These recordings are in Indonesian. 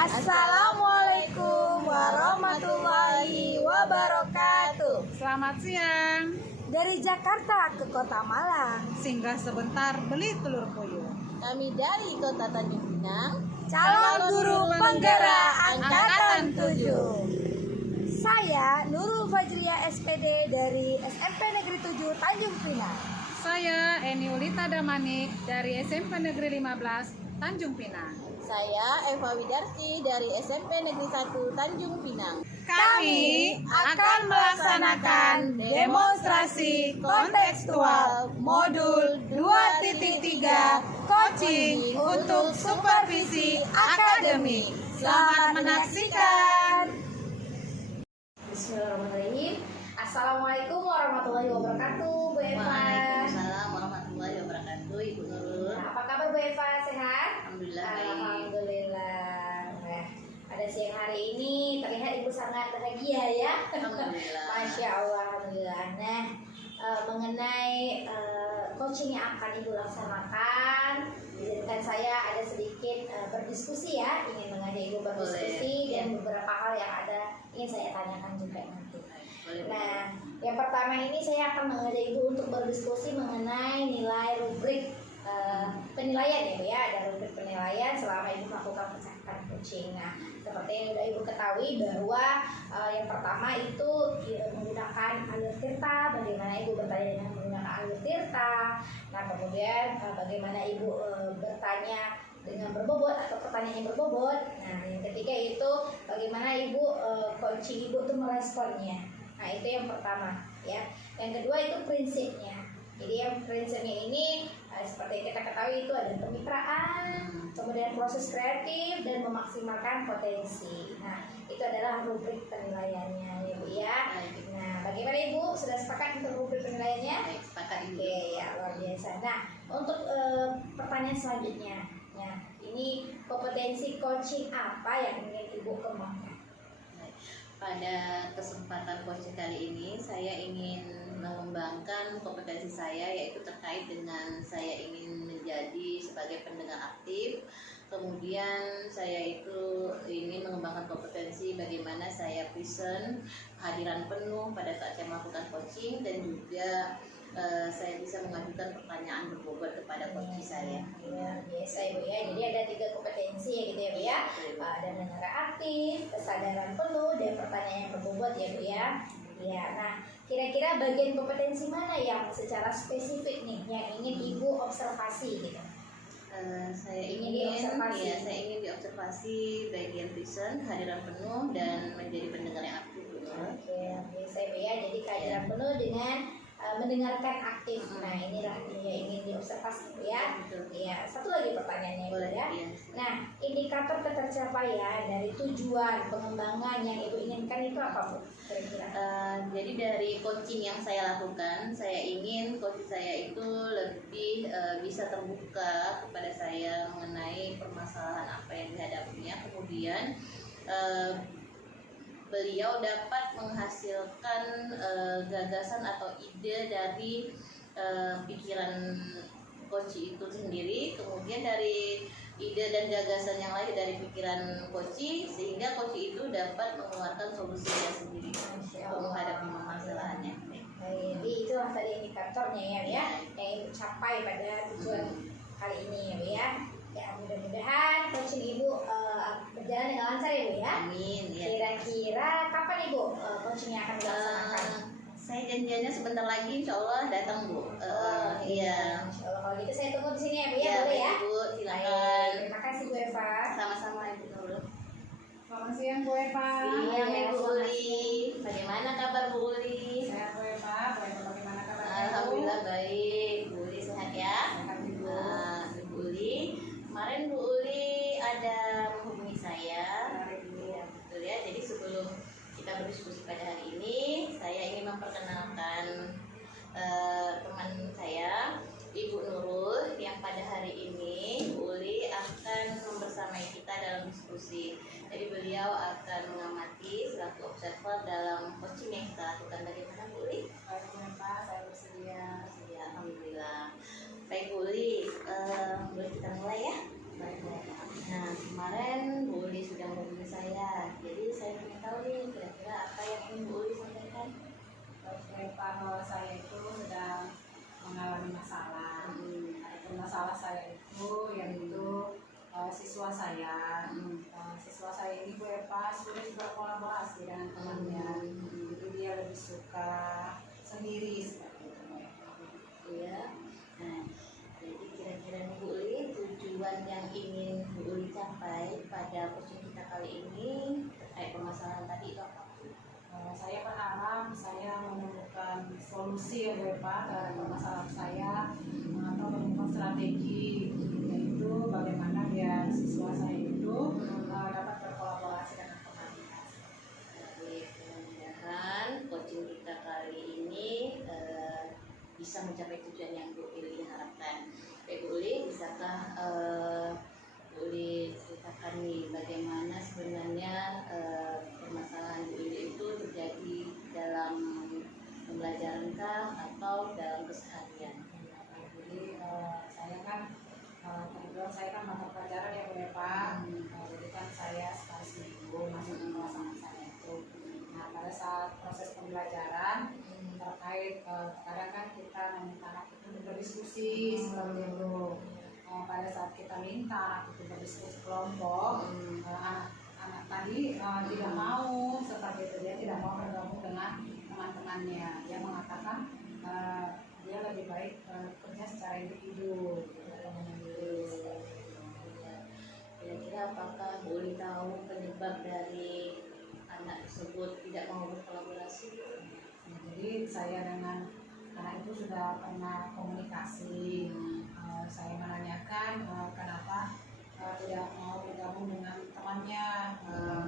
Assalamualaikum warahmatullahi wabarakatuh. Selamat siang. Dari Jakarta ke Kota Malang, Singgah sebentar beli telur puyuh. Kami dari Kota Tanjung Pinang, calon guru penggerak angkatan 7. Saya Nurul Fajriya SPD dari SMP Negeri 7 Tanjung Pinang. Saya Eni Ulita Damanik dari SMP Negeri 15 Tanjung Pinang. saya Eva Widarsi dari SMP Negeri 1 Tanjung Pinang. Kami akan melaksanakan demonstrasi kontekstual modul 2.3 coaching untuk supervisi akademik. Selamat menyaksikan. Bismillahirrahmanirrahim. Assalamualaikum warahmatullahi wabarakatuh, Bu Eva. Waalaikumsalam warahmatullahi wabarakatuh, Ibu Nurul. Apa kabar Bu Eva? Sehat? Alhamdulillah baik. Alhamdulillah. Nah, pada siang hari ini terlihat Ibu sangat bahagia ya. Alhamdulillah. Masya Allah, Alhamdulillah. Nah, mengenai coaching yang akan Ibu laksanakan, izinkan saya ada sedikit berdiskusi ya, ingin mengajak Ibu berdiskusi. Boleh. Dan beberapa hal yang ada ingin saya tanyakan juga nanti. Boleh. Nah, yang pertama ini saya akan mengajak Ibu untuk berdiskusi mengenai nilai rubrik penilaian ya Bu ya. Ada rubrik penilaian selama Ibu melakukan pencetakan coaching. Nah, seperti yang sudah Ibu ketahui bahwa yang pertama itu menggunakan alur tirta, bagaimana Ibu bertanya dengan menggunakan alur tirta. Nah, kemudian bagaimana Ibu bertanya dengan berbobot atau pertanyaan yang berbobot. Nah, yang ketiga itu bagaimana Ibu coaching Ibu itu meresponnya. Nah, itu yang pertama ya. Yang kedua itu prinsipnya. Jadi yang prinsipnya ini seperti yang kita ketahui itu ada kemitraan, kemudian proses kreatif dan memaksimalkan potensi. Nah, itu adalah rubrik penilaiannya ya Bu ya. Nah, bagaimana Ibu sudah sepakat untuk rubrik penilaiannya? Baik, sepakat Ibu. Oke, ya luar biasa. Nah, untuk pertanyaan selanjutnya, ya, ini kompetensi coaching apa yang ingin Ibu kembangkan? Pada kesempatan coaching kali ini, saya ingin mengembangkan kompetensi saya, yaitu terkait dengan saya ingin menjadi sebagai pendengar aktif. Kemudian saya itu ingin mengembangkan kompetensi bagaimana saya present kehadiran penuh pada saat saya melakukan coaching, dan juga saya bisa mengajukan pertanyaan berbobot kepada coach saya. Ya, biasa Ibu ya. Jadi ada 3 kompetensi ya gitu ya Bu ya. Ada mendengar aktif, kesadaran penuh, dan pertanyaan yang berbobot ya Bu ya. Ya, nah kira-kira bagian kompetensi mana yang secara spesifik nih yang ingin Ibu observasi gitu? Saya Ingin ingin diobservasi. ya, saya ingin diobservasi bagian present, kehadiran penuh, dan menjadi pendengar yang aktif. Oke, biasa Ibu ya. Jadi kehadiran penuh dengan mendengarkan aktif. Nah, inilah yang ingin diobservasi Bu ya. Ya, satu lagi pertanyaannya Bu Boleh ya. ya. Nah, indikator ketercapaian dari tujuan pengembangan yang Ibu inginkan itu apa Bu? Kira-kira? Jadi dari coaching yang saya lakukan, saya ingin coach saya itu lebih bisa terbuka kepada saya mengenai permasalahan apa yang dihadapinya. Kemudian beliau dapat menghasilkan gagasan atau ide dari pikiran coach itu sendiri, kemudian dari ide dan gagasan yang lain dari pikiran coach, sehingga coach itu dapat mengeluarkan solusinya sendiri untuk menghadapi permasalahannya. Jadi itulah tadi indikatornya ya, Bu ya, yang Ibu capai pada tujuan kali ini ya Bu ya. Ya, mudah-mudahan coaching Ibu berjalan dengan lancar ya Bu ya. Amin. Ya. Kira-kira kapan Ibu coachingnya akan dilaksanakan? Saya janjiannya sebentar lagi, insya Allah datang Bu. Iya. Insya Allah. Kalau gitu saya tunggu di sini ya Bu ya, Ya, boleh ya? baik, Bu, silakan. Baik, terima kasih Bu Eva. Sama-sama Ibu Nurul. Selamat siang Bu Eva. Siang Iya, Ibu selamat Uli. Bagaimana kabar Bu Uli? Sehat Bu Eva. Bu Eva bagaimana kabar? Alhamdulillah baik. Bu Uli sehat ya? Sehat Ibu. Bu Uli, kemarin Bu Uli ada menghubungi saya. Ya, betul ya. Jadi sebelum kita berdiskusi pada hari ini, saya ingin memperkenalkan teman saya, Ibu Nurul, yang pada hari ini Bu Uli akan membersamai kita dalam diskusi. Jadi beliau akan mengamati selaku observer dalam coaching yang kita lakukan. Bagaimana Bu Uli? Baik Bu Eva, saya bersedia. Ya, alhamdulillah. Baik Bu Uli, boleh kita mulai ya? Baik, Bu. Nah, kemarin Bu Uli sudah menghubungi saya, jadi saya ingin tahu nih kira-kira apa yang ingin Bu Uli sampaikan. Kalau saya itu sedang mengalami masalah. Itu masalah saya itu yaitu siswa saya. Siswa saya ini Bu Eva sulit berkolaborasi dengan temannya. Jadi dia lebih suka sendiri seperti itu. Ya. Nah, jadi kira-kira nih Bu Uli, tujuan yang ingin Bu Uli capai pada coaching kita kali ini terkait permasalahan tadi itu apa? Saya berharap saya menemukan solusi ya Bu Eva terhadap permasalahan saya atau menemukan strategi yaitu bagaimana biar siswa saya itu dapat berkolaborasi dengan temannya. Jadi mudah-mudahan coaching kita kali ini bisa mencapai tujuan yang Bu Uli harapkan. Baik Bu Uli, bisakah Bu Uli ceritakan nih bagaimana sebenarnya permasalahan Bu Uli itu terjadi dalam pembelajaran kah atau dalam keseharian? Jadi saya kan kebetulan saya kan mata pelajaran ya Bu Eva. Jadi kan saya sekali seminggu masuk ke kelas anak saya itu. Nah pada saat proses pembelajaran terkait kadang kan kita meminta anak itu berdiskusi seperti itu. Pada saat kita minta anak itu berdiskusi kelompok, anak tadi tidak mau seperti itu, dia tidak mau bergabung dengan teman-temannya. Dia mengatakan dia lebih baik kerja secara individu. Kira-kira apakah Bu Uli tahu penyebab dari anak tersebut tidak mau berkolaborasi? Jadi saya dengan anak itu sudah pernah komunikasi. Saya menanyakan kenapa tidak mau bergabung dengan temannya.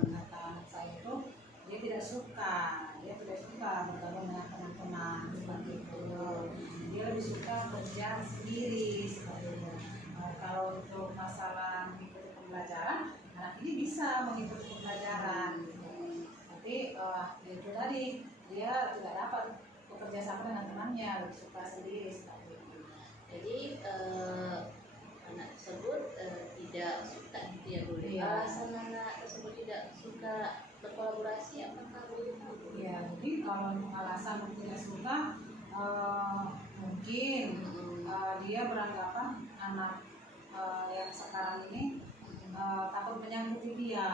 Kata anak saya itu dia tidak suka bergabung dengan teman-teman seperti itu. Dia lebih suka kerja sendiri seperti itu. Kalau untuk masalah mengikuti pembelajaran, anak ini bisa mengikuti pembelajaran. Tapi itu tadi dia tidak dapat bekerja sama dengan temannya, lebih suka sendiri seperti itu. Jadi anak tersebut tidak suka gitu ya Bu Uli. Iya. Alasan anak tersebut tidak suka berkolaborasi apakah Bu Uli tahu? Ya, jadi kalau untuk alasan tidak suka mungkin dia beranggapan anak yang sekarang ini takut menyakiti dia,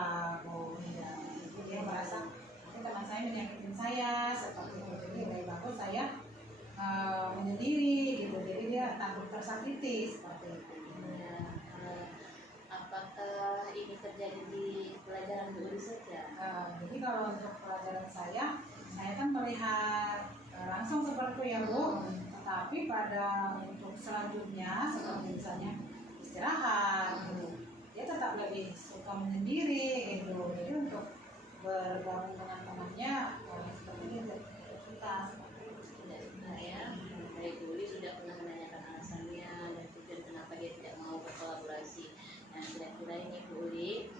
Bu. Ya, jadi dia merasa nanti teman saya menyakitin saya seperti itu. Jadi lebih bagus saya menyendiri gitu. Jadi dia takut tersakiti seperti itu. Ya, apakah ini terjadi di pelajaran Bu Uli saja? Jadi kalau untuk pelajaran saya kan melihat langsung seperti itu ya Bu. Tetapi pada untuk selanjutnya seperti misalnya istirahat, dia tetap lebih suka menyendiri gitu. Jadi untuk bergabung dengan temannya seperti ini tidak suka. Tidak suka ya. Baik, Bu Uli sudah pernah menanyakan alasannya dan tujuan kenapa dia tidak mau berkolaborasi. Nah, kira-kira ini Bu Uli,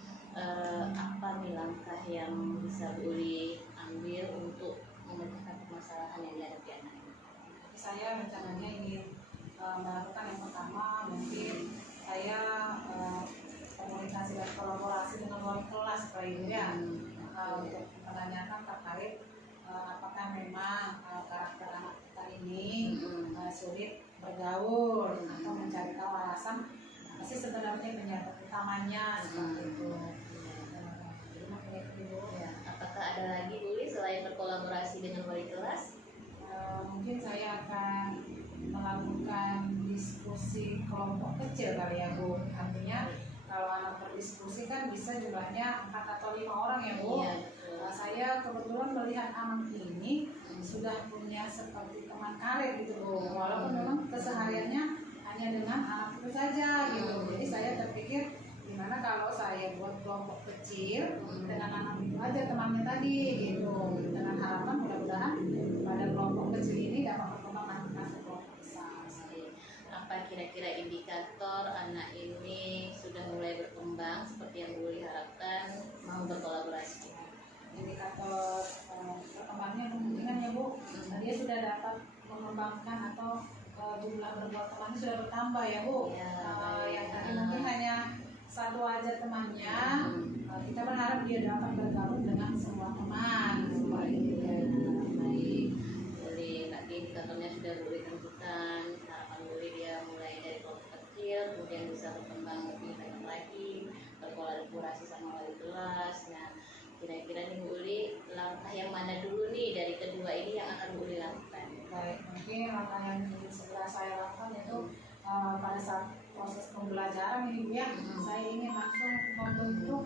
apa nih langkah yang bisa Bu Uli ambil untuk memecahkan permasalahan yang dihadapi anak ini? Saya rencananya ingin melakukan yang pertama mungkin saya komunikasi dan kolaborasi dengan wali kelas Pak Ibu ya, untuk menanyakan terkait apakah memang karakter anak kita ini sulit bergaul atau mencari tahu alasan apa sih sebenarnya penyebab utamanya seperti itu. Jadi makanya itu ya. Apakah ada lagi Bu Uli selain berkolaborasi dengan wali kelas? Mungkin saya akan melakukan diskusi kelompok kecil kali ya Bu. Artinya kalau anak berdiskusi kan bisa jumlahnya 4 atau 5 orang ya Bu. Iya, betul. Saya kebetulan melihat anak ini sudah punya seperti teman karib gitu Bu. Walaupun memang kesehariannya hanya dengan anak itu saja gitu. Jadi saya terpikir gimana kalau saya buat kelompok kecil dengan anak itu aja temannya tadi gitu. Dengan harapan mudah-mudahan pada kelompok kecil ini dapat berkembang nanti masuk kelompok besar. Apa kira-kira indikator anak ini sudah mulai berkembang seperti yang Bu Uli harapkan mau berkolaborasi? Indikator perkembangannya kemungkinan ya Bu, dia sudah dapat mengembangkan atau jumlah berbuat temannya sudah bertambah ya Bu. Ya, Yang tadi mungkin hanya satu aja temannya, kita berharap dia dapat bergabung dengan semua teman seperti itu. Baik, boleh tadi indikatornya sudah boleh tentukan. Harapan boleh dia mulai dari kelompok kecil, kemudian bisa berkembang lebih banyak lagi, berkolaborasi sama wali kelas. Nah, kira-kira nih Bu Uli, langkah yang mana dulu nih dari kedua ini yang akan Bu Uli lakukan? Baik, mungkin langkah yang setelah saya lakukan itu pada saat proses pembelajaran ini Bu ya, saya ingin langsung membentuk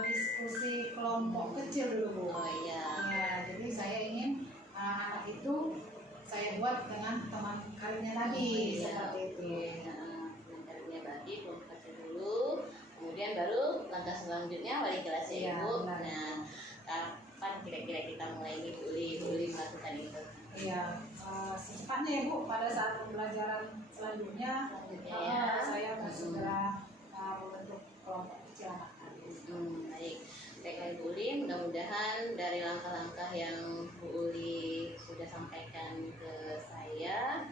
diskusi kelompok kecil dulu Bu. Oh iya. Ya, jadi saya ingin anak itu saya buat dengan teman karibnya tadi seperti itu. Teman bagi kelompok kecil dulu, kemudian baru langkah selanjutnya wali kelas ya Iya, Ibu. benar. Nah, kapan kira-kira kita mulai ini Bu Uli melakukan itu? Iya, secepatnya ya Bu, pada saat pembelajaran selanjutnya Ya. saya akan segera membentuk kelompok kecil anak tadi. Baik, baiklah Bu Uli, mudah-mudahan dari langkah-langkah yang Bu Uli sudah sampaikan ke saya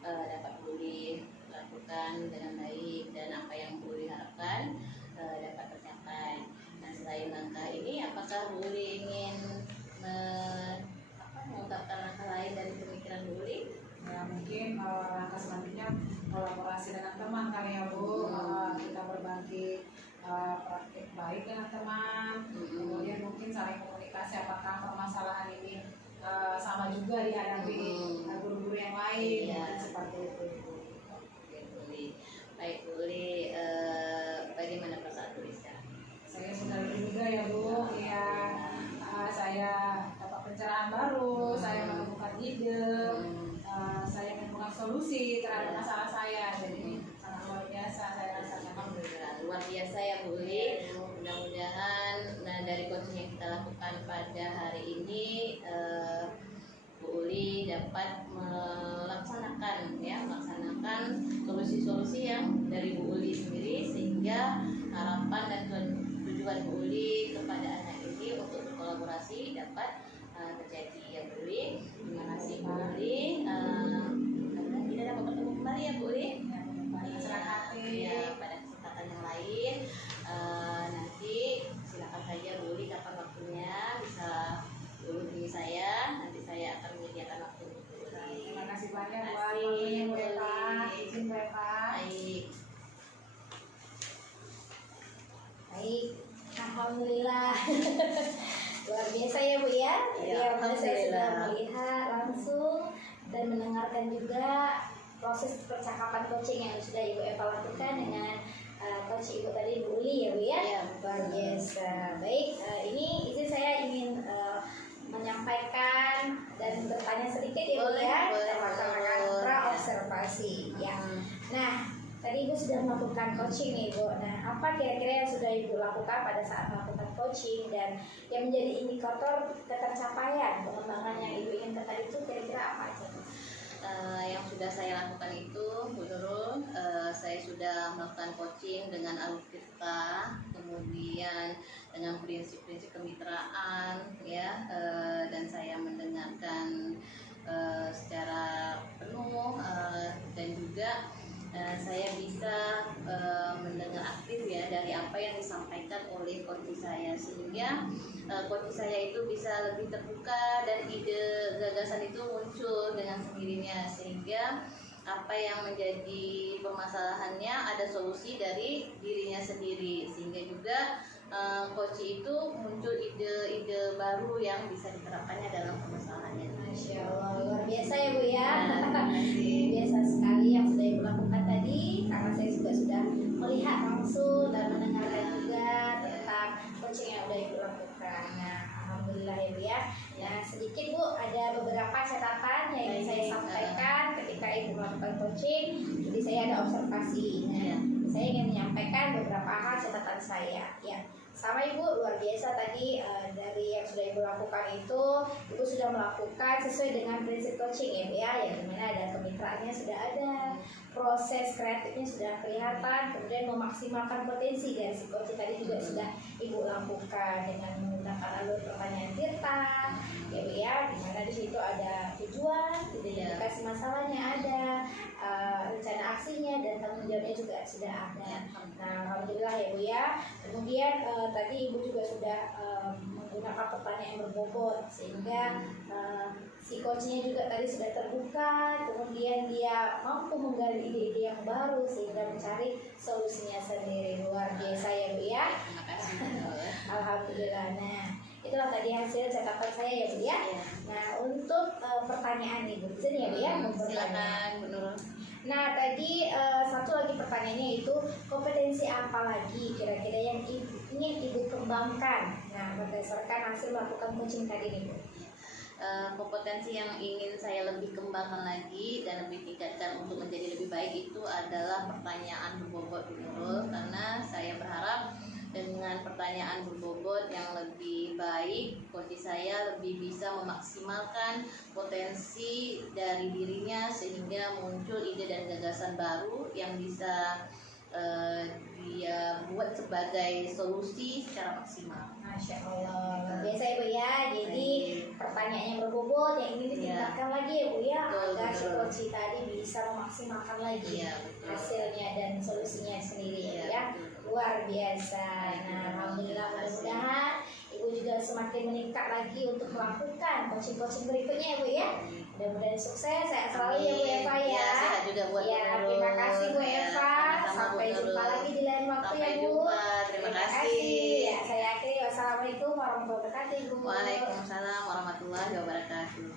dapat Bu Uli lakukan dengan baik dan apa yang Bu Uli harapkan dapat tercapai. Nah, selain langkah ini, apakah Bu Uli ingin mengungkapkan langkah lain dari pemikiran Bu Uli? Ya, mungkin langkah selanjutnya kolaborasi dengan teman kali ya Bu. Kita berbagi praktik baik dengan teman, kemudian mungkin saling komunikasi apakah permasalahan ini sama juga dihadapi guru-guru yang lain. Iya. Mungkin seperti itu Bu. Oke, Bu Uli. Baik Bu Uli, bagaimana perasaan Bu Uli sekarang? Saya sudah lebih muda ya Bu. Ya, saya dapat pencerahan baru, saya menemukan ide, saya menemukan solusi terhadap masalah saya. Jadi sangat luar biasa saya rasakan. Alhamdulillah, luar biasa ya Bu Uli. Mudah-mudahan dari coaching yang kita lakukan pada hari ini Bu Uli dapat melaksanakan solusi-solusi yang dari Bu Uli sendiri, sehingga harapan dan tujuan Bu Uli kepada anak ini untuk berkolaborasi dapat terjadi ya Bu Uli. Terima kasih Bu Uli. Mudah-mudahan kita dapat bertemu kembali ya Bu Uli. Pada senang hati. Ya, pada kesempatan yang lain nanti silakan saja Bu Uli kapan waktunya bisa hubungi saya, nanti saya akan menyediakan waktu untuk Bu Uli. Terima kasih banyak Terima buat kasih, waktunya Bu Bu Eva. Uli. Izin Bu Eva. Baik. Baik, alhamdulillah. Luar biasa ya Bu ya. Ya, Yang saya sudah alhamdulillah. melihat langsung dan mendengarkan juga proses percakapan coaching yang sudah Ibu Eva lakukan dengan coach Ibu tadi Bu Uli ya Bu ya. Ya, Luar biasa. Baik, ini izin saya ingin menyampaikan dan bertanya sedikit ya Bu Boleh, ya. boleh. Sama-sama pra-observasi ya. Nah, tadi Ibu sudah melakukan coaching nih Bu. Nah, apa kira-kira yang sudah Ibu lakukan pada saat melakukan coaching dan yang menjadi indikator ketercapaian pengembangan yang Ibu inginkan tadi itu kira-kira apa aja Bu? Yang sudah saya lakukan itu Bu Nurul, saya sudah melakukan coaching dengan alutsista, kemudian dengan prinsip-prinsip kemitraan ya, dan saya mendengarkan secara penuh dan juga saya bisa mendengar aktif ya dari apa yang disampaikan oleh coach saya, sehingga coach saya itu bisa lebih terbuka dan ide gagasan itu muncul dengan sendirinya, sehingga apa yang menjadi permasalahannya ada solusi dari dirinya sendiri, sehingga juga coach itu muncul ide-ide baru yang bisa diterapkannya dalam permasalahannya. Masya Allah, luar biasa ya Bu ya. Terima kasih. Biasa sekali yang sudah Ibu lakukan tadi, karena saya juga sudah melihat langsung dan mendengarkan juga tentang coaching yang sudah Ibu lakukan. Nah, alhamdulillah ya Bu ya. Nah, sedikit Bu, ada beberapa catatan yang ingin saya sampaikan ketika Ibu melakukan coaching. Jadi saya ada observasi. Nah, saya ingin menyampaikan beberapa hal catatan saya. Ya, sama Ibu, luar biasa tadi dari yang sudah Ibu lakukan itu, Ibu sudah melakukan sesuai dengan prinsip coaching ya Bu ya, yang dimana ada kemitraannya sudah ada, proses kreatifnya sudah kelihatan, kemudian memaksimalkan potensi dari si coaching tadi juga sudah Ibu lakukan dengan menggunakan alur pertanyaan kita ya Bu ya, dimana di situ ada tujuan, identifikasi masalahnya ada, rencana aksinya dan tanggung leadernya juga sudah ada. Nah, alhamdulillah ya Bu ya. Kemudian tadi Ibu juga sudah menggunakan pertanyaan yang berbobot sehingga si coachnya juga tadi sudah terbuka, kemudian dia mampu menggali ide-ide yang baru sehingga mencari solusinya sendiri. Luar biasa ya Bu ya. Terima kasih. Alhamdulillah. Nah, itulah tadi hasil catatan saya ya Bu ya. Nah, untuk pertanyaan Ibu, izin ya Bu ya. Silakan Bu Nurul. Nah, tadi satu lagi pertanyaannya itu kompetensi apa lagi kira-kira yang ingin Ibu kembangkan? Nah, berdasarkan hasil melakukan coaching tadi nih Bu. Kompetensi yang ingin saya lebih kembangkan lagi dan lebih tingkatkan untuk menjadi lebih baik itu adalah pertanyaan berbobot Bu Nurul, karena saya berharap dengan pertanyaan berbobot yang lebih baik, coach saya lebih bisa memaksimalkan potensi dari dirinya sehingga muncul ide dan gagasan baru yang bisa dia buat sebagai solusi secara maksimal. Masya Allah, biasa ya Bu ya. Jadi pertanyaan yang berbobot yang ingin ditingkatkan lagi ya Bu ya, agar si coach tadi bisa memaksimalkan lagi hasilnya dan solusinya sendiri ya. Luar biasa. Nah, alhamdulillah, mudah-mudahan Ibu juga semakin meningkat lagi untuk melakukan coaching-coaching berikutnya ya Bu ya. Mudah-mudahan sukses, sehat selalu ya Bu Eva ya. Sehat juga buat ya, Bu Nurul. terima kasih Bu Eva. Sama-sama, Sampai Bu jumpa Nurul. lagi di lain waktu Sampai ya Bu. jumpa. Terima kasih. Ya, saya akhiri. Wassalamualaikum warahmatullahi wabarakatuh Bu. Waalaikumsalam warahmatullahi wabarakatuh.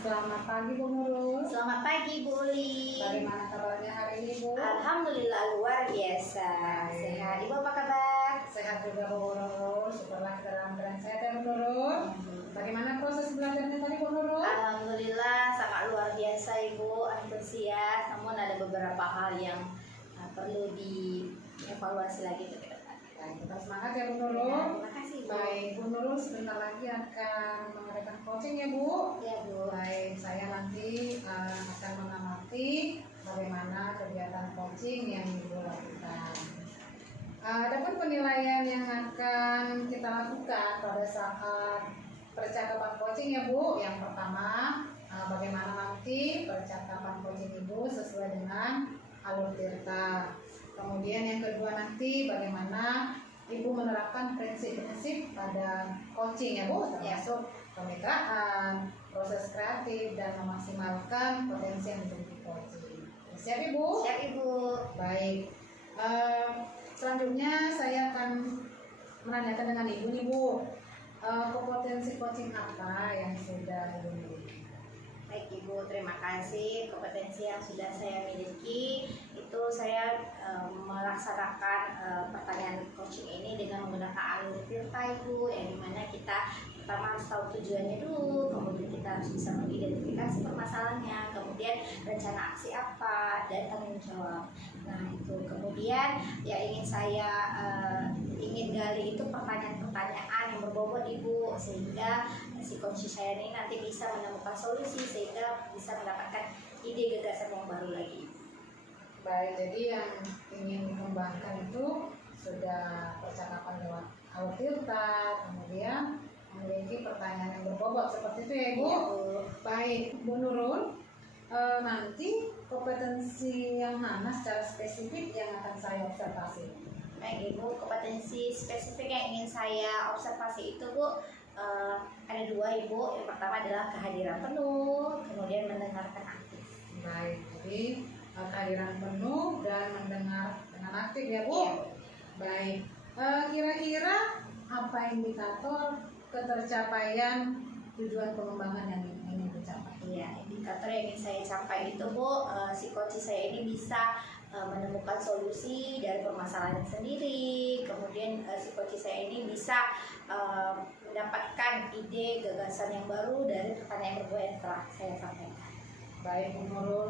Selamat pagi Bu Nurul. Selamat pagi Bu Uli. Bagaimana kabarnya hari ini Bu? Alhamdulillah luar biasa. Sehat. Ibu apa kabar? Sehat juga Bu Nurul. Syukurlah kita dalam keadaan sehat ya Bu Nurul. Bagaimana proses belajarnya tadi Bu Nurul? Alhamdulillah sangat luar biasa Ibu, antusias. Namun ada beberapa hal yang perlu dievaluasi lagi ke depan. Baik, kita semangat ya Bu Nurul. Ya, terima kasih Bu. Baik, Bu Nurul sebentar lagi akan mengadakan coaching ya Bu. Ya Bu. Baik, saya nanti akan mengamati bagaimana kegiatan coaching yang Ibu lakukan. Adapun penilaian yang akan kita lakukan pada saat percakapan coaching ya Bu. Yang pertama, bagaimana nanti percakapan coaching Ibu sesuai dengan alur tirta. Kemudian yang kedua nanti bagaimana Ibu menerapkan prinsip-prinsip pada coaching ya Bu, termasuk kemitraan, proses kreatif, dan memaksimalkan potensi yang dimiliki coaching. Siap Ibu? Siap Ibu. Baik. Selanjutnya saya akan menanyakan dengan Ibu nih Bu, kompetensi coaching apa yang sudah Ibu miliki? Baik Ibu, terima kasih. Kompetensi yang sudah saya miliki itu saya melaksanakan pertanyaan coaching ini dengan menggunakan alur tirta Ibu, yang dimana kita pertama harus tahu tujuannya dulu, kemudian kita harus bisa mengidentifikasi permasalahannya, kemudian rencana aksi apa, dan tanggung jawab. Nah itu kemudian yang ingin saya ingin gali itu pertanyaan-pertanyaan yang berbobot Ibu, sehingga si coach saya ini nanti bisa menemukan solusi sehingga bisa mendapatkan ide gagasan yang baru lagi. Baik, jadi yang ingin dikembangkan itu sudah percakapan lewat alur tirta, kemudian memiliki pertanyaan yang berbobot seperti itu ya Ibu. Ya, Bu. Baik, Bu Nurul, nanti kompetensi yang mana secara spesifik yang akan saya observasi? Baik Ibu, kompetensi spesifik yang ingin saya observasi itu Bu, ada dua Ibu. Yang pertama adalah kehadiran penuh, kemudian mendengarkan aktif. Baik, jadi kehadiran penuh dan mendengar dengan aktif ya Bu. Iya. Baik, kira-kira apa indikator ketercapaian tujuan pengembangan yang ingin dicapai? Iya, indikator yang ingin saya capai itu Bu, si coach saya ini bisa menemukan solusi dari permasalahan sendiri. Kemudian si coach saya ini bisa mendapatkan ide gagasan yang baru dari pertanyaan berbobot yang telah saya sampaikan. Baik Bu Nurul,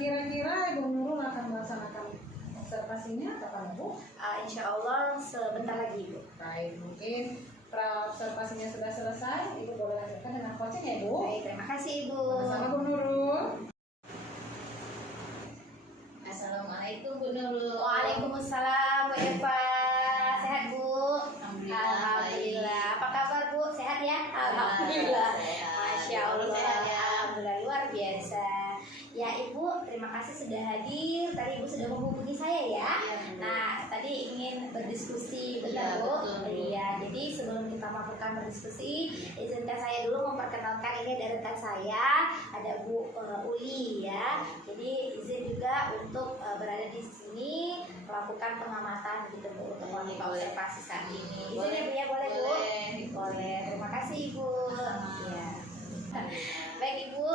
kira-kira Ibu Nurul akan melaksanakan observasinya kapan Bu? Insya Allah sebentar lagi Bu. Baik, mungkin observasinya sudah selesai, Ibu boleh lanjutkan dengan coaching ya Bu. Baik, terima kasih Ibu. Sama Bu Nurul. Assalamualaikum Bu Nurul. Waalaikumsalam Bu Eva. Sehat Bu? Alhamdulillah. Apa kabar Bu? Sehat ya? Alhamdulillah. Sehat. Masya Allah. Sehat ya. Alhamdulillah luar biasa. Ya Ibu, terima kasih sudah hadir. Tadi Ibu sudah menghubungi saya ya. Iya, Bu. Nah, tadi ingin berdiskusi, Iya, benar Bu? betul, Bu. Iya, jadi sebelum kita melakukan berdiskusi, izinkan saya dulu memperkenalkan ini ada rekan saya, ada Bu Uli ya. Jadi izin juga untuk berada di sini melakukan pengamatan gitu Bu untuk melakukan Boleh. observasi saat ini. Izin Boleh. ya Bu ya, boleh Bu? Boleh. Boleh. Terima kasih Ibu. Iya. Baik Ibu,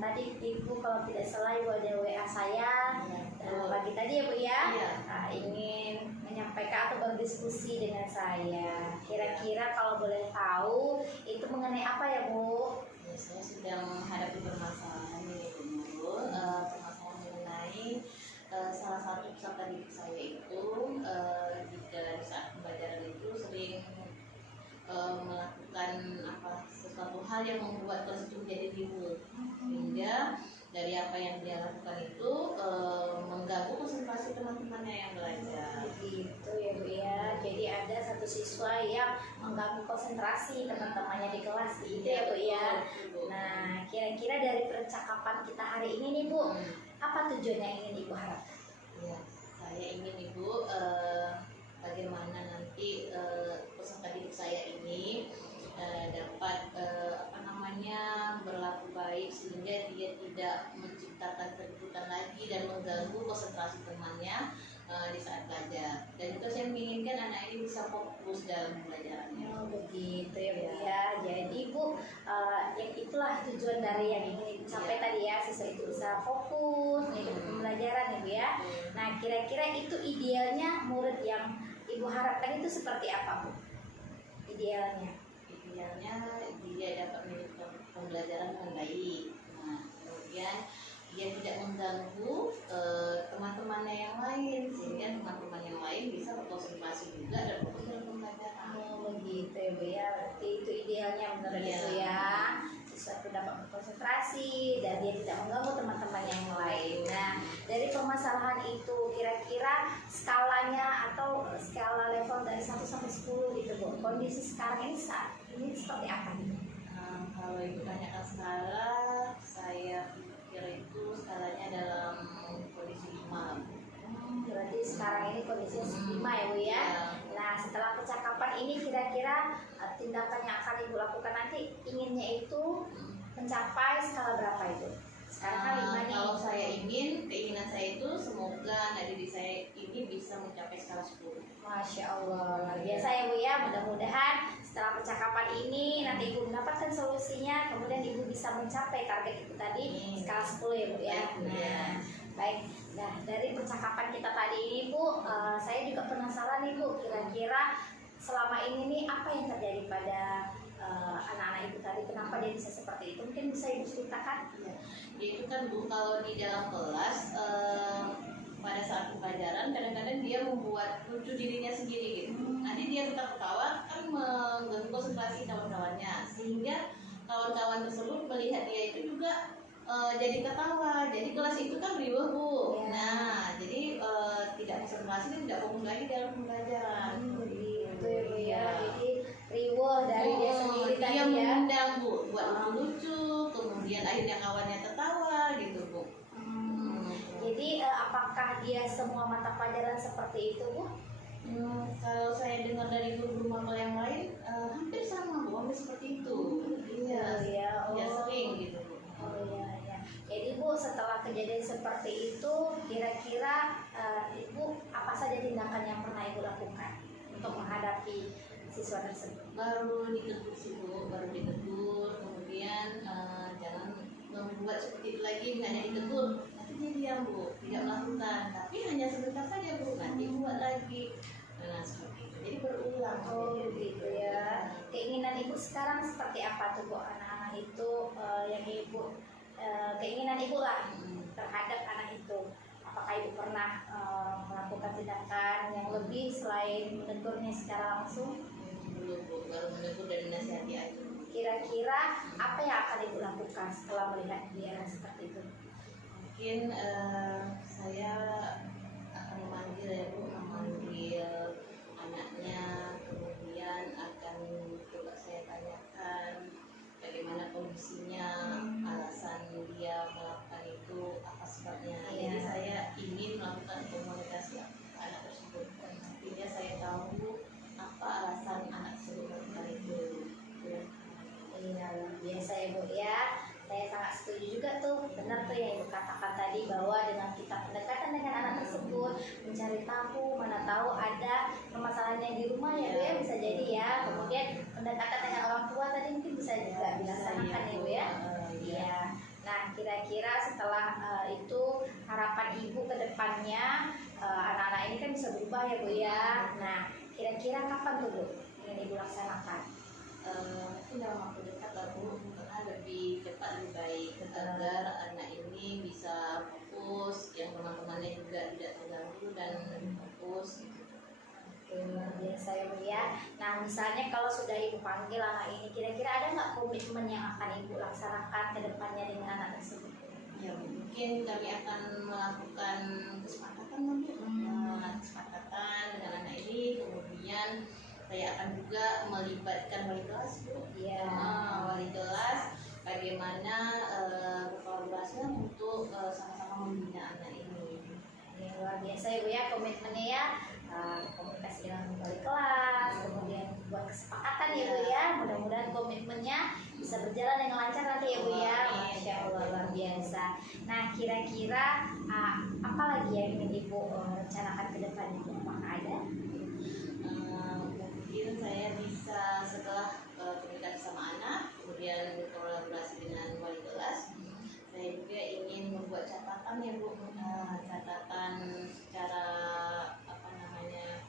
tadi Ibu kalau tidak salah Ibu ada WA saya pagi tadi ya Bu ya. Iya. Ingin menyampaikan atau berdiskusi dengan saya. Kira-kira kalau boleh tahu itu mengenai apa ya Bu? Ya, saya sedang menghadapi permasalahan ini Bu. Permasalahan mengenai salah satu peserta didik saya itu di saat pembelajaran itu sering melakukan sesuatu hal yang membuat kelas itu menjadi ribut, sehingga dari apa yang dia lakukan itu mengganggu konsentrasi teman-temannya yang belajar. Gitu ya Bu ya. Jadi ada satu siswa yang mengganggu konsentrasi teman-temannya di kelas gitu ya Bu ya. Nah, kira-kira dari percakapan kita hari ini nih Bu, apa tujuan yang ingin Ibu harapkan? Ya, saya ingin Ibu bagaimana nanti peserta didik saya ini dapat berlaku baik sehingga dia tidak menciptakan keributan lagi dan mengganggu konsentrasi temannya di saat belajar. Dan itu saya menginginkan anak ini bisa fokus dalam pembelajarannya. Oh begitu ya Bu ya. Jadi Bu, yang itulah tujuan dari yang ingin dicapai tadi ya, siswa itu bisa fokus mengikuti pembelajaran ya Bu ya. Nah, kira-kira itu idealnya murid yang Ibu harapkan itu seperti apa Bu? Idealnya? Idealnya dia dapat mengikuti pembelajaran dengan baik. Nah, kemudian dia tidak mengganggu teman-temannya yang lain, sehingga teman-teman yang lain bisa berkonsentrasi juga dan fokus dalam pembelajaran. Oh begitu ya Bu ya. Berarti itu idealnya menurut Iya. Ibu ya. Siswa itu dapat berkonsentrasi dan dia tidak mengganggu teman-teman yang lain. Nah, dari permasalahan itu kira-kira skalanya atau skala level dari 1 sampai 10 gitu Bu. Kondisi sekarang ini saat ini seperti apa nih? Kalau ibu tanyakan skala, saya pikir itu skalanya dalam kondisi 5. Berarti sekarang ini kondisinya 5 ya Bu ya. Iya. Nah, setelah percakapan ini kira-kira tindakan yang akan Ibu lakukan nanti inginnya itu mencapai skala berapa itu? Sekarang kan 5 nih. Kalau saya keinginan saya itu semoga anak didik saya ini bisa mencapai skala 10. Masya Allah, luar biasa ya Bu ya. Mudah-mudahan setelah percakapan ini nanti Ibu mendapatkan solusinya, kemudian Ibu bisa mencapai target itu tadi skala 10 ya Bu ya. Nah, baik. Nah, dari percakapan kita tadi ini Bu, saya juga penasaran nih Bu, kira-kira selama ini nih apa yang terjadi pada anak-anak Ibu tadi? Kenapa dia bisa seperti itu? Mungkin bisa Ibu ceritakan? Ya itu kan Bu, kalau di dalam kelas pada saat pembelajaran kadang-kadang dia membuat lucu dirinya sendiri gitu. Nanti dia tetap ketawa kan mengganggu konsentrasi kawan-kawannya, sehingga kawan-kawan tersebut melihat dia itu juga jadi ketawa. Jadi kelas itu kan riuh Bu. Ya. Nah, jadi tidak konsentrasi dan tidak fokus lagi dalam pembelajaran. Begitu ya Bu ya. Jadi riwuh dari dia sendiri tadi Dia ya. mengundang Bu buat lucu, kemudian akhirnya kawannya tertawa gitu Bu. Jadi apakah dia semua mata pelajaran seperti itu Bu? Kalau saya dengar dari guru mapel yang lain hampir sama Bu, hampir seperti itu. Iya, ya. ya sering gitu Bu. Oh iya ya. Jadi Bu, setelah kejadian seperti itu, kira-kira Ibu apa saja tindakan yang pernah Ibu lakukan untuk menghadapi siswa tersebut? Baru ditegur sih Bu, baru ditegur, kemudian jangan membuat seperti itu lagi, hanya ditegur, nanti dia diam Bu, tidak melakukan, tapi hanya sebentar saja Bu, nanti buat lagi. Nah seperti itu, jadi berulang. Oh begitu ya. Keinginan Ibu sekarang seperti apa tuh Bu? Anak-anak itu yang Ibu keinginan Ibu lah terhadap anak itu. Apakah Ibu pernah melakukan tindakan yang lebih selain menegurnya secara langsung? Belum Bu, baru menegur dan menasihati aja. Kira-kira apa yang akan Ibu lakukan setelah melihat dia seperti itu? Mungkin saya akan memanggil ya Bu, memanggil anaknya, kemudian akan coba saya tanyakan bagaimana kondisinya, alasan dia melakukan itu, apa sebabnya. dibawa dengan kita pendekatan dengan anak tersebut, mencari tahu, mana tahu ada permasalahannya di rumah ya Bu ya, bisa jadi ya. Kemudian pendekatan dengan orang tua tadi mungkin bisa juga dilaksanakan ya Bu ya. Iya. Nah, kira-kira setelah itu harapan Ibu ke depannya, anak-anak ini kan bisa berubah ya Bu ya. Nah, kira-kira kapan tuh Bu ingin Ibu laksanakan? Mungkin dalam waktu dekat lah Bu, karena lebih cepat lebih baik agar anak ini bisa fokus, yang teman-temannya juga tidak terganggu dan fokus. Oke, luar biasa ya Bu ya. Nah, misalnya kalau sudah Ibu panggil anak ini, kira-kira ada nggak komitmen yang akan Ibu laksanakan ke depannya dengan anak tersebut? Ya mungkin kami akan melakukan kesepakatan Bu, kesepakatan dengan anak ini, kemudian saya akan juga melibatkan wali kelas Bu. Iya. Wali kelas bagaimana berkolaborasi untuk sama-sama membina anak ini. Ini luar biasa ya Bu ya, komitmennya ya. Komunikasi dengan wali kelas, kemudian buat kesepakatan ya Bu ya. Mudah-mudahan komitmennya bisa berjalan dengan lancar nanti ya Bu ya. Masya Allah, luar biasa. Nah, kira-kira apa lagi yang ingin Ibu rencanakan ke depannya? Apakah ada? Mungkin saya bisa setelah komunikasi sama anak, kemudian berkolaborasi dengan wali kelas, saya juga ingin membuat catatan ya Bu, catatan secara apa namanya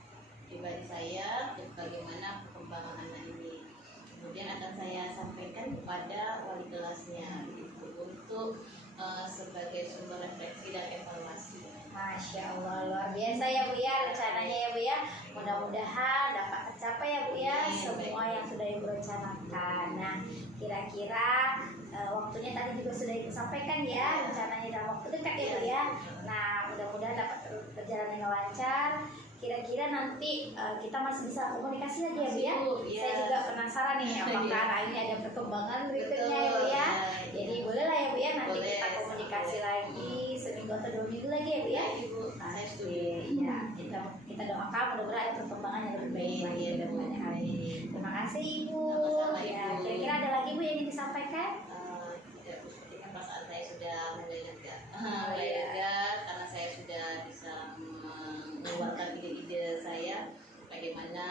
pribadi saya bagaimana perkembangan anak ini. Kemudian akan saya sampaikan kepada wali kelasnya gitu, untuk sebagai sumber refleksi dan evaluasi. Masya Allah, luar biasa ya Bu ya rencananya ya Bu ya. Mudah-mudahan dapat tercapai ya Bu ya semua yang sudah Ibu rencanakan. Nah, kira-kira waktunya tadi juga sudah Ibu sampaikan ya, rencananya dalam waktu dekat ya Bu ya. Nah, mudah-mudahan dapat berjalan dengan lancar. Kira-kira nanti kita masih bisa komunikasi lagi ya Bu ya. Saya juga penasaran nih apakah anak ini ada perkembangan berikutnya ya Bu ya. Jadi boleh lah ya Bu ya, nanti kita komunikasi lagi seminggu atau 2 minggu lagi ya Bu ya. Saya setuju. Iya, kita doakan mudah-mudahan ada perkembangan yang lebih baik lagi ke depannya. Terima kasih Ibu. Sama-sama, Ya, Ibu. kira-kira ada lagi Bu yang ingin disampaikan? Tidak, sepertinya perasaan saya sudah mulai lega. Oh, Mulai iya. lega karena saya sudah bisa mengeluarkan ide-ide saya bagaimana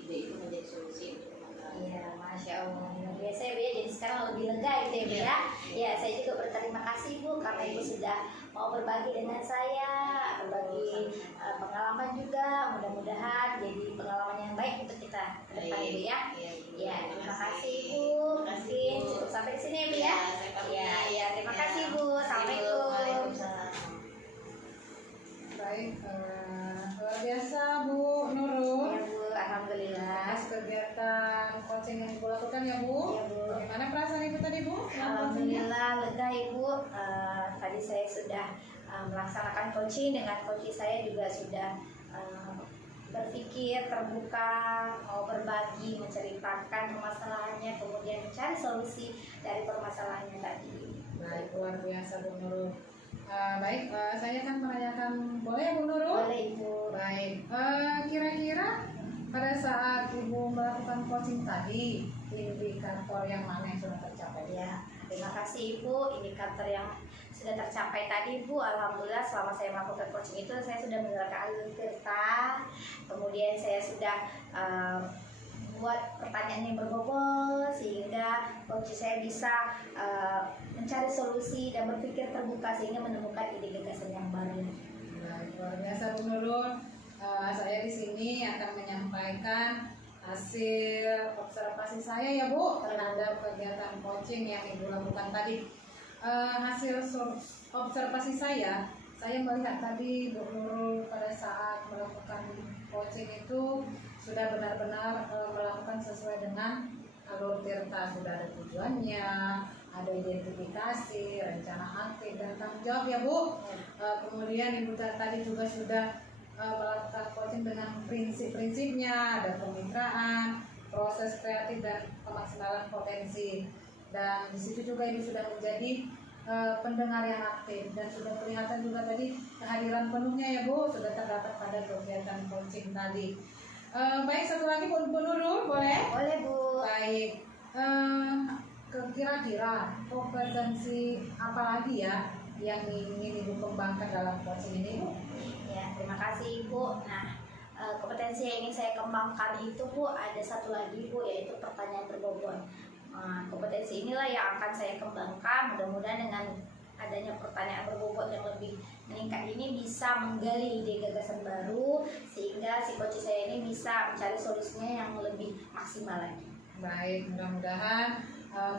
ide itu menjadi solusi untuk masalah. Iya, Masya Allah, luar biasa ya Bu ya. Jadi sekarang lebih lega gitu ya Bu ya. Ya, saya juga berterima kasih Bu karena Ibu sudah mau berbagi dengan saya, berbagi pengalaman juga. Mudah-mudahan jadi pengalaman yang baik untuk kita ke depan ya Bu ya. Ya, terima kasih Ibu. Mungkin cukup sampai di sini ya Bu ya. Ya, terima kasih Bu. Assalamualaikum. Waalaikumsalam. Baik, luar biasa Bu Nurul. Ya Bu, alhamdulillah. Atas kegiatan coaching yang Ibu lakukan ya Bu. Ya Bu. Bagaimana perasaan Ibu tadi Bu? Alhamdulillah lega Ibu. Tadi saya sudah melaksanakan coaching dengan coach saya juga sudah berpikir terbuka, mau berbagi, menceritakan permasalahannya, kemudian mencari solusi dari permasalahannya tadi. Baik, luar biasa Bu Nurul. Baik, saya akan menanyakan, boleh ya Bu Nurul? Boleh Ibu. Baik, kira-kira pada saat Ibu melakukan coaching tadi, indikator yang mana yang sudah tercapai? Ya, terima kasih Ibu. Indikator yang sudah tercapai tadi Bu, alhamdulillah selama saya melakukan coaching itu saya sudah menggunakan alur tirta, kemudian saya sudah buat pertanyaan yang berbobot sehingga coach saya bisa mencari solusi dan berpikir terbuka sehingga menemukan ide gagasan yang baru. Nah, luar biasa Bu Nurul. Saya di sini akan menyampaikan hasil observasi saya ya Bu terhadap kegiatan coaching yang Ibu lakukan tadi. Hasil observasi saya melihat tadi Bu Nurul pada saat melakukan coaching itu sudah benar-benar melakukan sesuai dengan alur tirta, sudah ada tujuannya, ada identifikasi, rencana aktif dan tanggung jawab ya Bu. Kemudian Ibu tadi juga sudah melakukan coaching dengan prinsip-prinsipnya, ada kemitraan, proses kreatif dan pemaksimalan potensi. Dan di situ juga Ibu sudah menjadi pendengar yang aktif dan sudah kelihatan juga tadi kehadiran penuhnya ya Bu sudah terdapat pada kegiatan coaching tadi. Baik, satu lagi Bu Nurul, boleh? Boleh Bu. Baik, kira-kira kompetensi apa lagi ya yang ingin Ibu kembangkan dalam coaching ini, Bu? Ya, terima kasih Ibu. Nah, kompetensi yang ingin saya kembangkan itu Bu, ada satu lagi Bu, yaitu pertanyaan berbobot. Kompetensi inilah yang akan saya kembangkan. Mudah-mudahan dengan adanya pertanyaan berbobot yang lebih meningkat ini bisa menggali ide gagasan baru, sehingga si coach saya ini bisa mencari solusinya yang lebih maksimal lagi. Baik, mudah-mudahan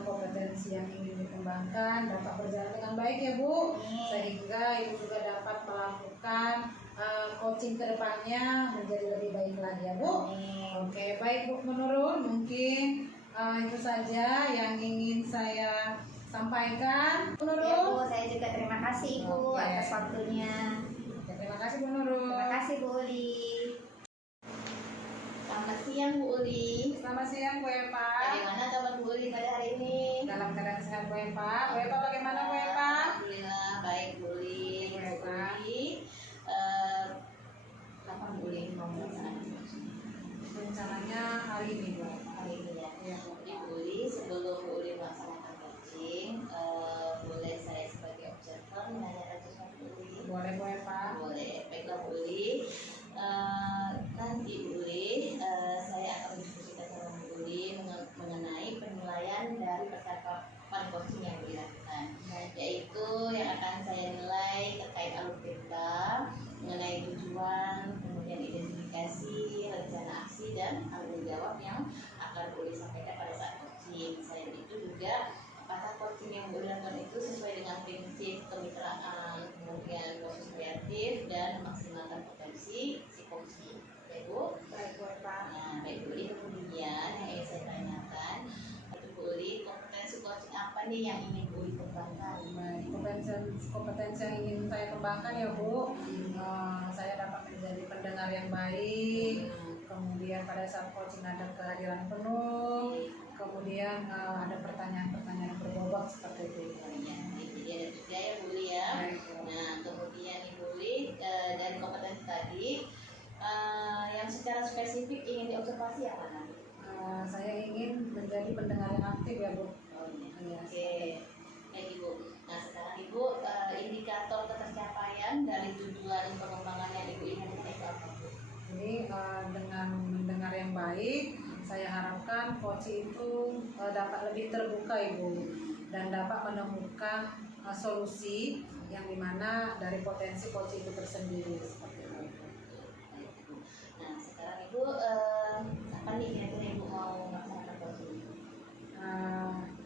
kompetensi yang ingin dikembangkan dapat berjalan dengan baik ya Bu, sehingga Ibu juga dapat melakukan coaching ke depannya menjadi lebih baik lagi ya Bu. Oke, baik Bu Nurul, mungkin itu saja yang ingin saya sampaikan. Bu Ya Nurul. Bu, saya juga terima kasih Ibu Oke. atas waktunya. Oke, terima kasih Bu Nurul. Terima kasih Bu Uli. Selamat siang Bu Uli. Selamat siang Bu Eva. Bagaimana kabar Bu Uli pada hari ini? Dalam keadaan sehat Bu Eva. Bu Eva bagaimana Bu Eva? Alhamdulillah baik Bu Uli. Bu Bu Eva. Uli, kapan Bu Uli mau melaksanakan Rencananya hari ini Bu. hari ini ya? Iya Bu. Jadi Bu Uli, sebelum Bu Uli melaksanakan coaching, boleh saya sebagai observer menanyakan sesuatu Bu Uli? Boleh Bu Eva. Boleh. Baiklah Bu Uli. Nanti Bu Uli, saya akan diskusikan sama Bu Uli mengenai penilaian dari percakapan coaching yang Bu Uli lakukan, yaitu yang akan saya nilai terkait alutsista, mengenai tujuan, kemudian identifikasi, rencana aksi, dan tanggung jawab yang akan Bu Uli sampaikan pada saat coaching. Selain itu juga apakah coaching yang Bu Uli lakukan itu sesuai dengan prinsip kemitraan, kemudian proses kreatif, dan memaksimalkan potensi si coaching. Ya Bu? Baik Bu Eva. Nah, baik Bu Uli, kemudian yang ingin saya tanyakan, itu Bu Uli, kompetensi coaching apa nih yang ingin Bu Uli kembangkan? Baik, kompetensi yang ingin saya kembangkan ya Bu, saya dapat menjadi pendengar yang baik, kemudian pada saat coaching ada kehadiran penuh, kemudian ada pertanyaan-pertanyaan berbobot seperti itu. Ya, itu dia ada juga ya Bu Uli ya. Baik, Bu. Nah, kemudian Ibu Uli, dari kompetensi tadi, yang secara spesifik ingin diobservasi apa nanti? Saya ingin menjadi pendengar yang aktif ya Bu. Oh iya. Iya. Oke, baik Ibu. Nah sekarang Ibu, indikator ketercapaian dari tujuan pengembangan yang Ibu inginkan itu apa Bu? Jadi dengan mendengar yang baik, saya harapkan coach itu dapat lebih terbuka Ibu dan dapat menemukan solusi yang dimana dari potensi coach itu tersendiri seperti itu. Baik, Ibu. Nah sekarang Ibu, kapan nih kira-kira Ibu mau melaksanakan coaching?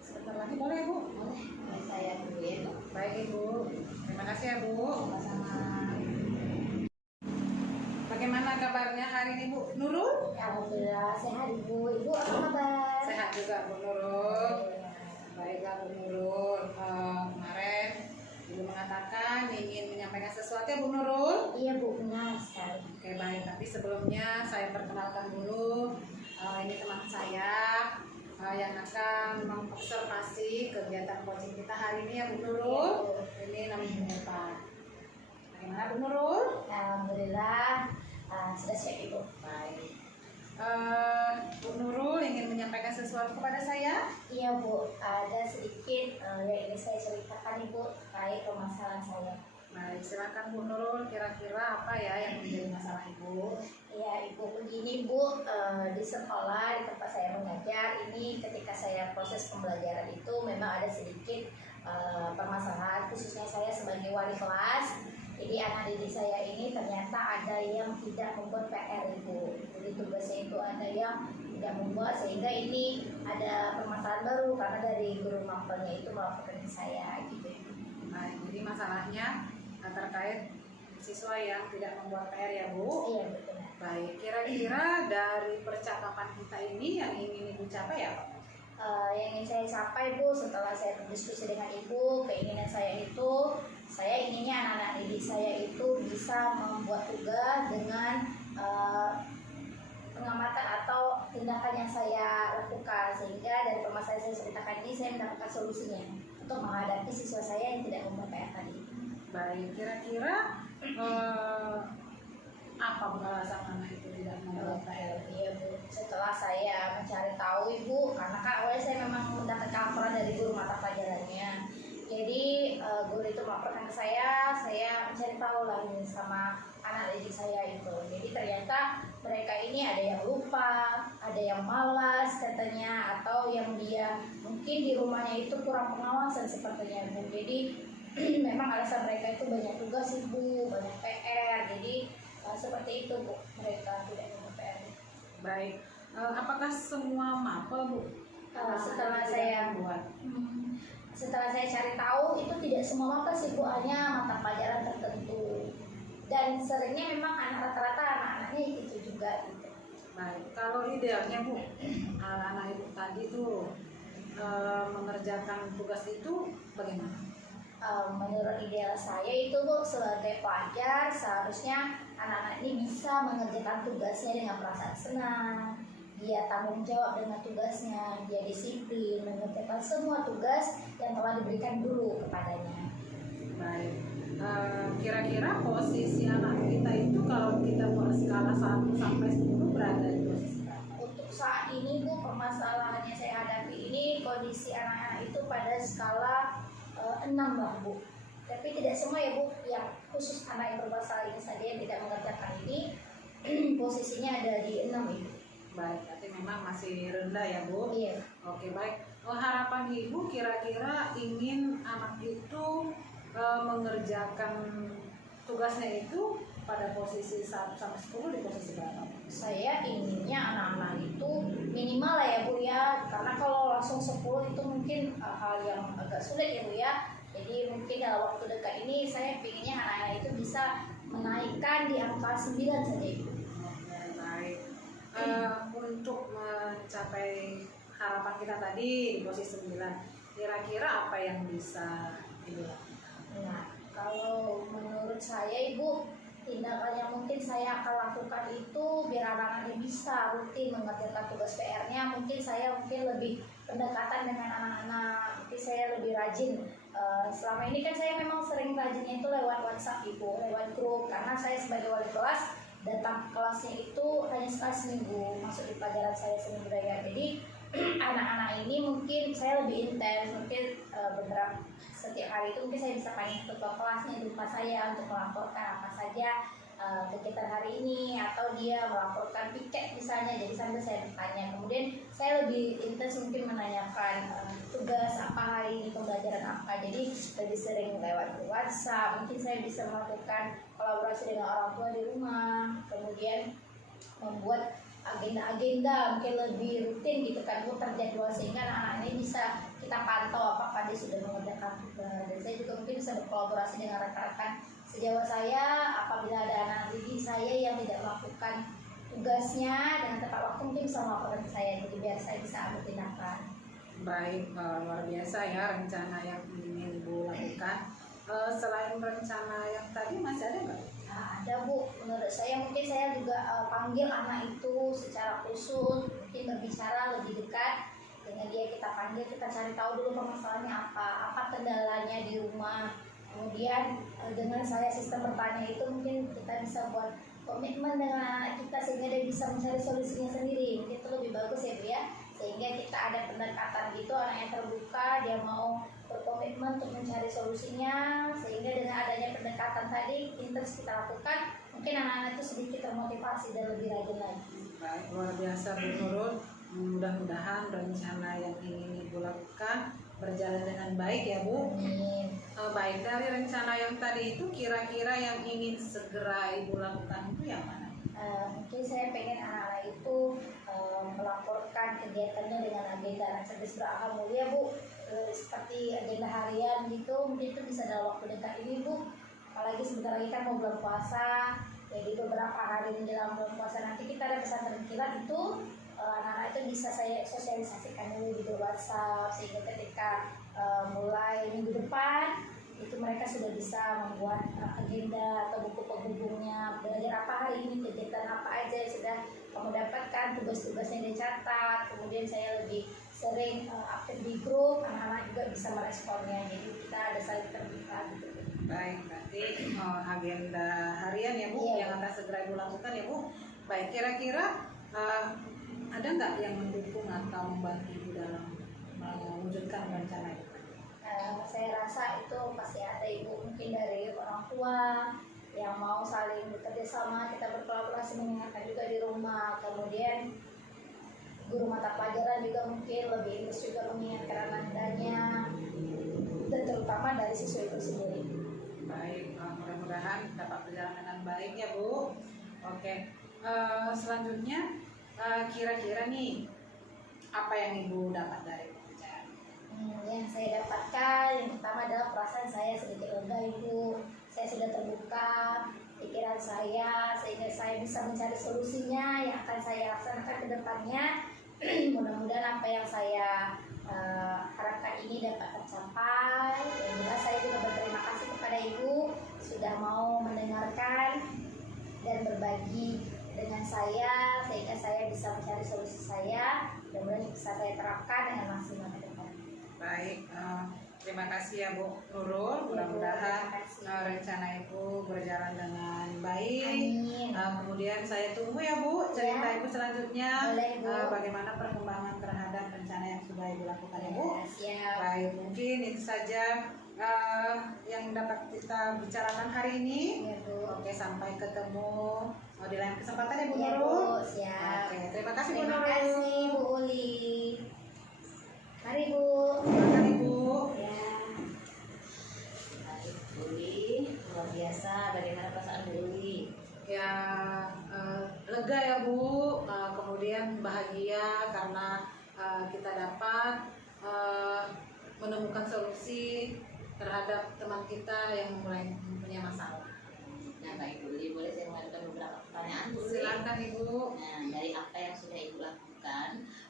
Sebentar lagi boleh Bu? Boleh, boleh saya dulu ya Bu. Baik Ibu, terima kasih ya Bu. Sama-sama. Bagaimana kabarnya hari ini Bu Nurul? Alhamdulillah sehat Ibu. Ibu apa kabar? Sehat juga Bu Nurul. Baiklah Bu Nurul, kemarin Ibu mengatakan ingin menyampaikan sesuatu ya Bu Nurul. Iya Bu, benar sekali. Oke baik, tapi sebelumnya saya perkenalkan dulu, ini teman saya yang akan mengobservasi kegiatan coaching kita hari ini ya Bu Nurul. Ini namanya Bu Eva. Bagaimana Bu Nurul? Alhamdulillah sudah siap Ibu. Baik. Bu Nurul ingin menyampaikan sesuatu kepada saya? Iya Bu, ada sedikit yang ingin saya ceritakan Ibu terkait permasalahan saya. Baik, silakan Bu Nurul, kira-kira apa ya yang menjadi masalah Ibu? Iya Ibu, begini Bu, di sekolah, di tempat saya mengajar, ini ketika saya proses pembelajaran itu memang ada sedikit permasalahan, khususnya saya sebagai wali kelas. Jadi anak didik saya ini ternyata ada yang tidak membuat PR Ibu. Jadi tugasnya itu ada yang tidak membuat, sehingga ini ada permasalahan baru karena dari guru mapelnya itu melaporkan ke saya gitu. Baik, jadi masalahnya terkait siswa yang tidak membuat PR ya Bu? Iya betul. Baik, kira-kira dari percakapan kita ini yang ingin Ibu capai apa? Yang ingin saya capai Bu, setelah saya berdiskusi dengan Ibu, keinginan saya itu, saya inginnya anak-anak didik saya itu bisa membuat tugas dengan pengamatan atau tindakan yang saya lakukan, sehingga dari permasalahan saya ceritakan ini saya mendapatkan solusinya untuk menghadapi siswa saya yang tidak membuat PR tadi. Baik, kira-kira apa alasan anak itu tidak membuat PR? Iya Bu, setelah saya mencari tahu Ibu, karena kan awalnya saya memang mendapatkan laporan dari guru mata pelajarannya. Jadi guru itu melaporkan ke saya mencari tahu lagi sama anak didik saya itu. Jadi ternyata mereka ini ada yang lupa, ada yang malas katanya, atau yang dia mungkin di rumahnya itu kurang pengawasan sepertinya. Jadi memang alasan mereka itu banyak tugas ibu, banyak PR. Jadi seperti itu Bu, mereka tidak punya PR. Baik, apakah semua mapel Bu? Setelah Tidak saya membuat. Setelah saya cari tahu itu tidak semua mapel sih Bu, hanya mata pelajaran tertentu. Dan seringnya memang rata-rata anak-anaknya itu juga gitu. Baik, kalau idealnya Bu, anak ibu tadi tuh mengerjakan tugas itu bagaimana? Menurut ideal saya itu Bu, sebagai pelajar seharusnya anak-anak ini bisa mengerjakan tugasnya dengan perasaan senang, dia tanggung jawab dengan tugasnya, dia disiplin mengerjakan semua tugas yang telah diberikan guru kepadanya. Baik, kira-kira posisi anak kita itu kalau kita buat skala 1 sampai 10 berada di posisi berapa? Untuk saat ini Bu, permasalahan yang saya hadapi ini kondisi anak-anak itu pada skala 6 lah Bu. Tapi tidak semua ya Bu, yang khusus anak yang bermasalah ini saja yang tidak mengerjakan ini posisinya ada di 6 itu. Baik, berarti memang masih rendah ya Bu. Iya. Oke, baik. Harapan Ibu kira-kira ingin anak itu mengerjakan tugasnya itu pada posisi 1 sampai 10 di posisi berapa? Saya inginnya anak-anak itu minimal lah ya Bu ya, karena kalau langsung 10 itu mungkin hal yang agak sulit ya Bu ya. Jadi mungkin dalam waktu dekat ini saya pinginnya anak-anak itu bisa menaikkan di angka 9 saja Ibu. Oke, baik. Untuk mencapai harapan kita tadi di posisi 9, kira-kira apa yang bisa Ibu lakukan? Nah, kalau menurut saya Ibu, tindakan yang mungkin saya akan lakukan itu biar anak-anak bisa rutin mengerjakan tugas PR-nya. Mungkin saya lebih pendekatan dengan anak-anak, mungkin saya lebih rajin. Selama ini kan saya memang sering rajinnya itu lewat WhatsApp Ibu, lewat grup, karena saya sebagai wali kelas datang ke kelasnya itu hanya sekali seminggu, masuk di pelajaran saya seni budaya. Jadi anak-anak ini mungkin saya lebih intens, mungkin beberapa setiap hari itu mungkin saya bisa panggil ketua kelasnya di rumah saya untuk melaporkan apa saja kegiatan hari ini, atau dia melaporkan piket misalnya, jadi sambil saya bertanya. Kemudian saya lebih intens mungkin menanyakan tugas apa hari ini, pembelajaran apa, jadi lebih sering lewat WhatsApp. Mungkin saya bisa melakukan kolaborasi dengan orang tua di rumah, kemudian membuat agenda-agenda mungkin lebih rutin gitu kan Bu, terjadwal, sehingga anak-anak ini bisa kita pantau apakah dia sudah mengerjakan tugas. Dan saya juga mungkin bisa berkolaborasi dengan rekan-rekan sejawat saya apabila ada anak didik saya yang tidak melakukan tugasnya dengan tepat waktu, mungkin bisa melaporkan ke saya, jadi biar saya bisa ambil tindakan. Baik, luar biasa ya rencana yang ingin Ibu lakukan. Selain rencana yang tadi masih ada nggak? Nah, ada Bu, menurut saya mungkin saya juga panggil anak itu secara khusus, mungkin berbicara lebih dekat dengan dia, kita panggil, kita cari tahu dulu permasalahannya apa kendalanya di rumah. Kemudian dengan saya sistem bertanya itu mungkin kita bisa buat komitmen dengan anak kita sehingga dia bisa mencari solusinya sendiri. Mungkin itu lebih bagus ya Bu ya, sehingga kita ada pendekatan gitu, anak yang terbuka, dia mau berkomitmen untuk mencari solusinya, sehingga dengan adanya pendekatan tadi intens kita lakukan, mungkin anak-anak itu sedikit termotivasi dan lebih rajin lagi. Baik, luar biasa Bu Nurul. Mudah-mudahan rencana yang ingin Ibu lakukan berjalan dengan baik ya Bu. Amin. Baik, dari rencana yang tadi itu kira-kira yang ingin segera Ibu lakukan itu yang mana? Mungkin saya pengen anak-anak itu melaporkan kegiatannya dengan agenda anak cerdas berakal mulia Bu, seperti agenda harian gitu, mungkin itu bisa dalam waktu dekat ini Bu. Apalagi sebentar lagi kan mau bulan puasa, jadi beberapa hari menjelang bulan puasa nanti kita ada pesantren kilat itu, anak-anak itu bisa saya sosialisasikan dulu di grup WhatsApp, sehingga ketika mulai minggu depan itu mereka sudah bisa membuat agenda atau buku penghubungnya, belajar apa hari ini, kegiatan apa aja yang sudah kamu dapatkan, tugas-tugasnya dicatat. Kemudian saya lebih sering aktif di grup, anak-anak juga bisa meresponnya, jadi kita ada saling terbuka gitu. Baik, berarti agenda harian ya Bu, Iya. yang akan segera Ibu lakukan ya Bu. Baik, kira-kira ada nggak yang mendukung atau membantu Ibu dalam mewujudkan rencana itu? Saya rasa itu pasti ada ibu, mungkin dari orang tua yang mau saling bekerja sama, kita berkolaborasi mengingatkan juga di rumah. Kemudian guru mata pelajaran juga mungkin lebih intens juga mengingatkan anak-anaknya, dan terutama dari siswa itu sendiri. Baik, mudah-mudahan dapat berjalan dengan baik ya Bu. Oke, selanjutnya kira-kira nih apa yang Ibu dapat dari pembicaraan? Yang saya dapatkan yang pertama adalah perasaan saya sedikit lega ibu. Saya sudah terbuka pikiran saya sehingga saya bisa mencari solusinya yang akan saya laksanakan ke depannya. Mudah-mudahan apa yang saya harapkan ini dapat tercapai. Dan jelas saya juga berterima kasih kepada ibu sudah mau mendengarkan dan berbagi dengan saya sehingga saya bisa mencari solusi saya dan mudah bisa saya terapkan dengan maksimal ke depan. Baik, terima kasih ya Bu Nurul. Mudah-mudahan rencana Ibu berjalan dengan baik. Amin. Kemudian saya tunggu ya Bu cerita Ya. Ibu selanjutnya. Boleh, Bu. Bagaimana perkembangan terhadap rencana yang sudah Ibu lakukan ya Bu. Siap. Baik, mungkin itu saja yang dapat kita bicarakan hari ini. Ya, Bu. Oke, sampai ketemu di lain kesempatan ya Bu Ya, Nurul. Bu. Siap. Oke, terima kasih Bu Terima Nurul. kasih Bu Uli. Mari Bu. Silakan Ibu. Ya. Baik, Bu Uli, luar biasa. Bagaimana perasaan Bu Uli? Ya lega ya Bu, kemudian bahagia karena kita dapat menemukan solusi terhadap teman kita yang mulai mempunyai masalah. Nah, baik Bu Uli, boleh saya mengajukan beberapa pertanyaan Bu Uli? Silakan Ibu. Nah, dari apa yang sudah Ibu lakukan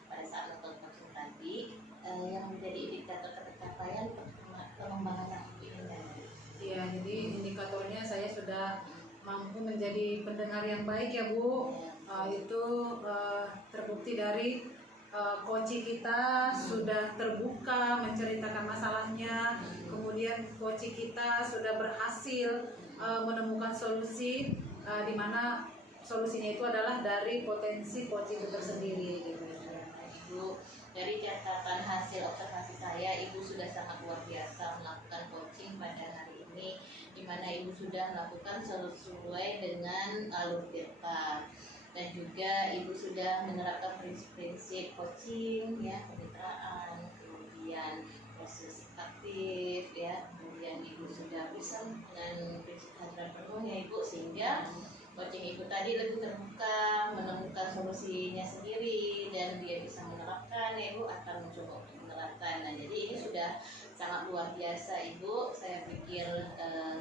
pada saat nonton konser tadi, yang menjadi indikator tercapaian pengembangan yang Ibu inginkan? Ya, jadi indikatornya saya sudah mampu menjadi pendengar yang baik ya Bu. Itu terbukti dari coaching kita sudah terbuka menceritakan masalahnya, kemudian coaching kita sudah berhasil menemukan solusi di mana solusinya itu adalah dari potensi coaching itu tersendiri gitu. Ibu, dari catatan hasil observasi saya, Ibu sudah sangat luar biasa melakukan coaching pada hari ini, di mana Ibu sudah melakukan sesuai dengan alur DEPA, dan juga Ibu sudah menerapkan prinsip-prinsip coaching, ya, kemitraan, kemudian proses aktif, ya, kemudian Ibu sudah bisa dengan prinsip kehadiran penuh ya Ibu, sehingga coaching Ibu tadi lebih terbuka, menemukan solusinya sendiri, dan dia bisa menerapkan, ya Ibu akan mencoba untuk menerapkan. Nah, jadi ini sudah sangat luar biasa Ibu. Saya pikir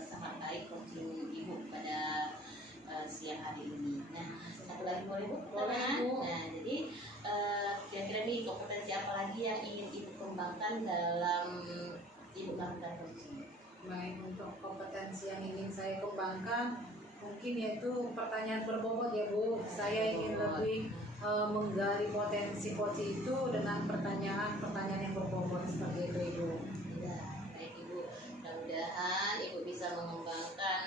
sangat baik coaching Ibu pada siang hari ini. Nah, satu lagi boleh Bu? Boleh, Bu. Nah, jadi kira-kira nih kompetensi apa lagi yang ingin Ibu kembangkan dalam Ibu melakukan coaching? Baik, untuk kompetensi yang ingin saya kembangkan mungkin yaitu pertanyaan berbobot ya Bu. Saya ingin lebih menggali potensi coaching itu dengan pertanyaan-pertanyaan yang berbobot seperti itu Ibu. Ya, baik Ibu. Mudah-mudahan Ibu bisa mengembangkan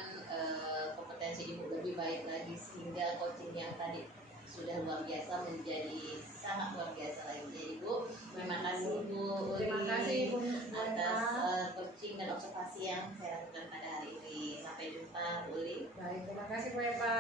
kompetensi Ibu lebih baik lagi sehingga coaching yang tadi sudah luar biasa menjadi sangat luar biasa lagi. Jadi Bu, terima kasih Bu Uli Terima kasih Ibu atas coaching dan observasi yang saya lakukan pada hari ini. Sampai jumpa Bu Uli. Baik, terima kasih Bu Eva.